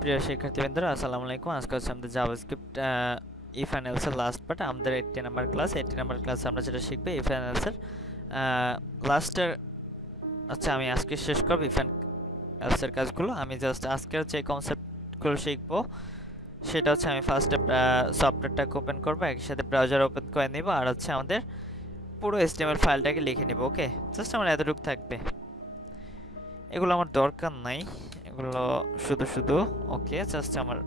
প্রিয় শিক্ষার্থীবৃন্দরা আসসালামু আলাইকুম। আজকে হচ্ছে আমাদের জাভাস্ক্রিপ্ট ইফ এন্ড এলস এর লাস্ট পার্ট, আমাদের 80 নাম্বার ক্লাস। 80 নাম্বার ক্লাসে আমরা যেটা শিখব ইফ এন্ড এলস এর লাস্টের। আচ্ছা, আমি আজকে শেষ করব ইফ এন্ড এলস এর কাজগুলো। আমি জাস্ট আজকের যে কনসেপ্টগুলো শিখব সেটা হচ্ছে আমি ফার্স্টে সফটওয়্যারটাকে ওপেন করব, একই সাথে ব্রাউজার ওপেন করে নিব, আর হচ্ছে আমাদের পুরো HTML ফাইলটাকে লিখে নিব। ওকে, জাস্ট আমার এতটুকু থাকবে, এগুলো আমার দরকার নাই, এগুলো শুধু শুধু। ওকে, জাস্ট আমার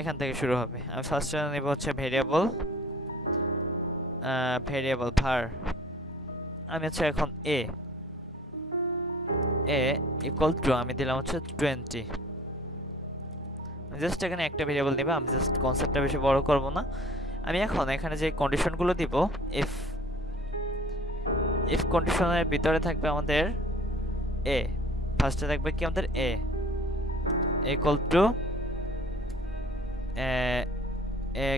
এখান থেকে শুরু হবে। আমি ফার্স্টে নেব হচ্ছে ভেরিয়েবল var। আমি হচ্ছে এখন a ইকুয়াল টু আমি দিলাম হচ্ছে 20। জাস্ট এখানে একটা ভেরিয়েবল নিব, আমি জাস্ট কনসেপ্টটা বেশি বড় করব না। আমি এখন এখানে যে কন্ডিশনগুলো দিব, ইফ কন্ডিশনের ভিতরে থাকবে আমাদের a, ফার্স্টে থাকবে কি আমাদের a equal to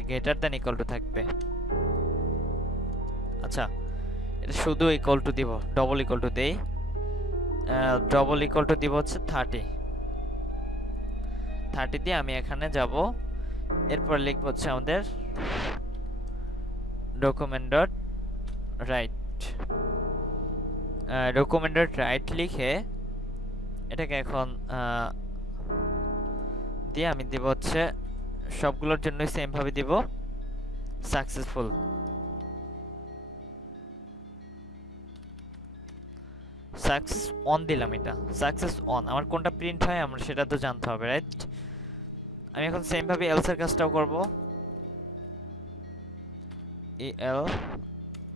greater than equal to থাকবে। আচ্ছা, এটা শুধু ইকুয়াল টু দিব, ডবল ইকুয়াল টু দেই। ডবল ইকুয়াল টু দিব হচ্ছে 30 দিয়ে আমি এখানে যাব। এরপর লিখব হচ্ছে আমাদের ডকুমেন্ট ডট রাইট লিখে এটাকে এখন দিয়ে আমি দিব হচ্ছে সবগুলোর জন্যই সেম ভাবে দিব সাকসেসফুল। সাকসেস অন দিলাম, এটা সাকসেস অন। আমার কোনটা প্রিন্ট হয় আমরা সেটা তো জানতে হবে, রাইট? আমি এখন সেম ভাবে এলস এর কাজটাও করব। এল,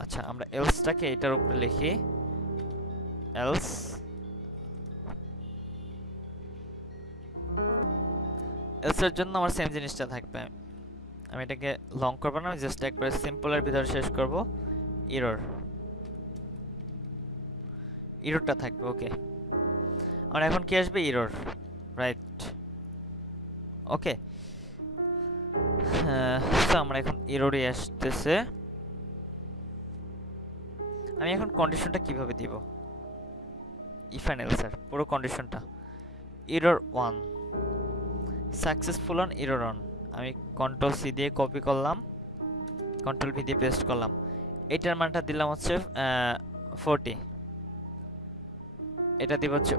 আচ্ছা আমরা এলসটাকে এটার উপরে লিখি, এলস এর জন্য আমার সেম জিনিসটা থাকবে। আমি এটাকে লং করব না, আমি জাস্ট একবার সিম্পলের ভিতরে শেষ করব। এররটা থাকবে। ওকে, আর এখন কি আসবে? Error, right? ওকে, তো আমরা এখন এররই আসতেছে। আমি এখন কন্ডিশনটা কিভাবে দিব ইফ এন্ড এলস এর পুরো কন্ডিশনটা? Error 1 successful on error on. আমি কন্ট্রোল সি দিয়ে কপি করলাম, কন্ট্রোল ভি দিয়ে পেস্ট করলাম। এটার মানটা দিলাম হচ্ছে 40, এটা দিব হচ্ছে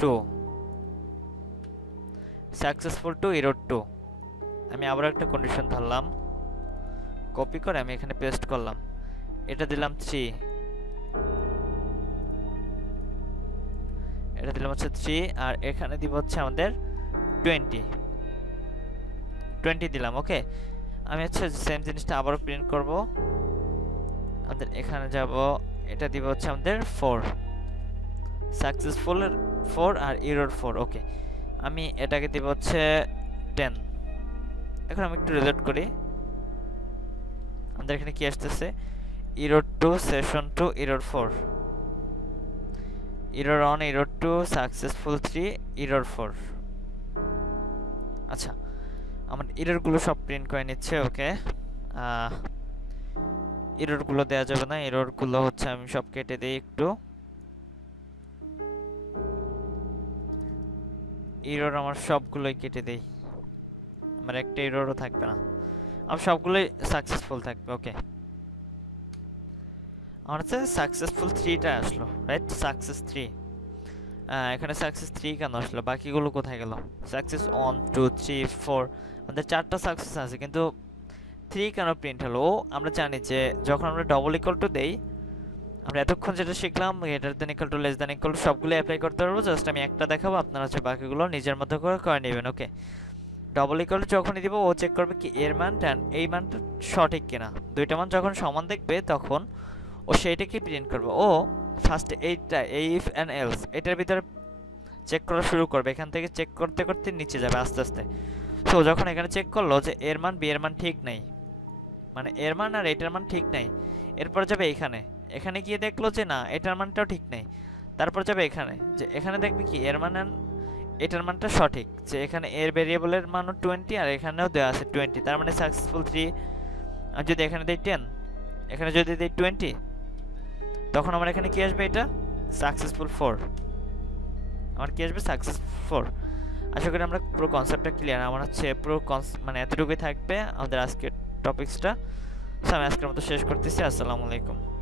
2 সাকসেসফুল টু এরর 2। আমি আবার একটা কন্ডিশন ধরলাম, কপি করে আমি এখানে পেস্ট করলাম, এটা দিলাম 3, এটা দিলাম হচ্ছে 3, আর এখানে দিব হচ্ছে আমাদের 20 দিলাম। ওকে, আমি হচ্ছে সেম জিনিসটা আবারও প্রিন্ট করব। আমাদের এখানে যাব, এটা দিব হচ্ছে আমাদের 4 সাকসেসফুল 4 আর এরর 4। ওকে, আমি এটাকে দিব হচ্ছে 10। এখন আমি একটু রিলোড করি, আমাদের এখানে কি আসতেছে? Error 2 session 2 error 4, error on error 2 successful 3 error 4। আচ্ছা, আমার এররগুলো সব প্রিন্ট করে নিচ্ছে। ওকে, এররগুলো দেওয়া যাবে না, এররগুলো হচ্ছে আমি সব কেটে দিই একটু। এরর আমার সবগুলোই কেটে দেই, আমার একটা এররও থাকবে না, আমার সবগুলোই সাকসেসফুল থাকবে। ওকে, আমার হচ্ছে সাকসেসফুল 3টা আসলো, রাইট? সাকসেস 3, এখানে সাকসেস 3 কেন আসলো? বাকিগুলো কোথায় গেল? সাকসেস 1 2 3 4, আমাদের 4টা সাকসেস আছে, কিন্তু 3 কেন প্রিন্ট হলো? আমরা জানি যে যখন আমরা ডবল ইকুয়াল টু দেই, আমরা এতক্ষণ যেটা শিখলাম greater than equal to less than equal to সবগুলো অ্যাপ্লাই করতে পারবো। জাস্ট আমি একটা দেখাবো, আপনারা হচ্ছে বাকিগুলো নিজের মতো করে নেবেন। ওকে, ডবল ইকুয়াল টু যখনই দিব ও চেক করবে কি এর মান এই মানটা সঠিক কিনা। দুইটা মান যখন সমান দেখবে তখন ও সেইটাকে প্রিন্ট করবে। ও ফার্স্ট এইটা ইফ এন্ড এলস এটার ভিতরে চেক করা শুরু করবে, এখান থেকে চেক করতে করতে নিচে যাবে আস্তে আস্তে। তো যখন এখানে চেক করলো যে এর মান বি এর মান ঠিক নেই, মানে এর মান আর এটার মান ঠিক নাই, এরপর যাবে এখানে গিয়ে দেখলো যে না এটার মানটাও ঠিক নেই, তারপর যাবে এখানে, যে এখানে দেখবে কি এর মান এটার মানটা সঠিক, যে এখানে এর ভেরিয়েবলের মানও 20 আর এখানেও দেওয়া আছে 20, তার মানে সাকসেসফুল 3। আর যদি এখানে দেই 10, এখানে যদি দেই 20, তখন আমার এখানে কি আসবে? এটা সাকসেসফুল 4, আমার কি আসবে? সাকসেস 4। আশা করি আমরা পুরো কনসেপ্টটা ক্লিয়ার। আমার হচ্ছে পুরো মানে এতটুকুই থাকবে আমাদের আজকের টপিক্সটা। সো আমি আজকের মতো শেষ করতেছি। আসসালামু আলাইকুম।